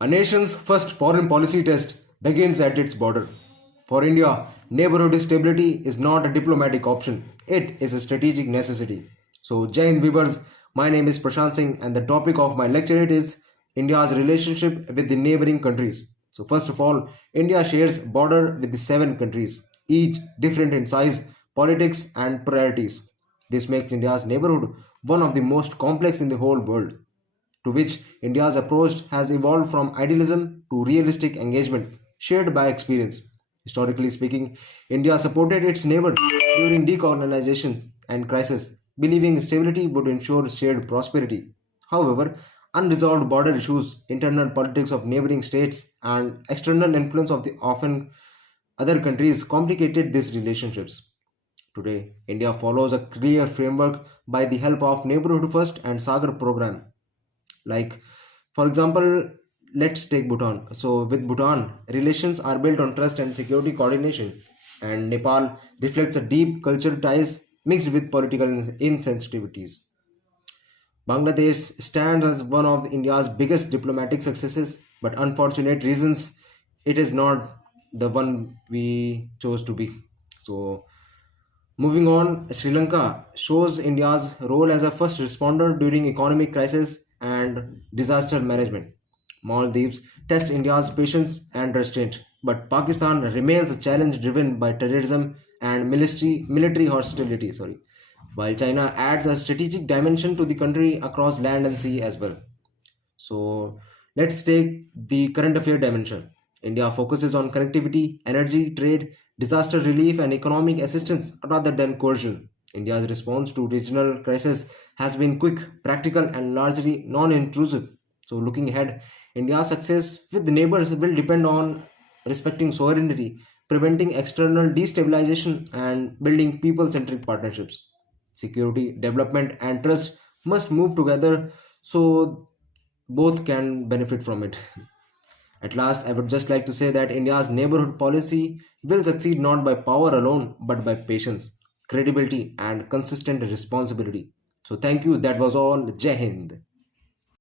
A nation's first foreign policy test begins at its border. For India, neighborhood stability is not a diplomatic option, it is a strategic necessity. So, Jai Hind viewers, my name is Prashant Singh, and the topic of my lecture is India's relationship with the neighboring countries. So, first of all, India shares border with the seven countries, each different in size, politics, and priorities. This makes India's neighborhood one of the most complex in the whole world, to which India's approach has evolved from idealism to realistic engagement shared by experience. Historically speaking, India supported its neighbors during decolonization and crisis, believing stability would ensure shared prosperity. However, unresolved border issues, internal politics of neighboring states, and external influence of the often other countries complicated these relationships. Today, India follows a clear framework by the help of Neighborhood First and Sagar program. Like, for example, let's take Bhutan. So, with Bhutan, relations are built on trust and security coordination, and Nepal reflects a deep cultural ties mixed with political insensitivities. Bangladesh stands as one of India's biggest diplomatic successes, but unfortunate reasons, it is not the one we chose to be. So, moving on, Sri Lanka shows India's role as a first responder during economic crisis and disaster management. Maldives test India's patience and restraint, but Pakistan remains a challenge driven by terrorism and military hostility. Sorry, while China adds a strategic dimension to the country across land and sea as well. So let's take the current affair dimension. India focuses on connectivity, energy, trade, disaster relief, and economic assistance rather than coercion. India's response to regional crisis has been quick, practical, and largely non intrusive. So, looking ahead, India's success with neighbors will depend on respecting sovereignty, preventing external destabilization, and building people centric partnerships. Security, development, and trust must move together so both can benefit from it. At last, I would just like to say that India's neighborhood policy will succeed not by power alone, but by patience, credibility, and consistent responsibility. So, thank you. That was all. Jai Hind.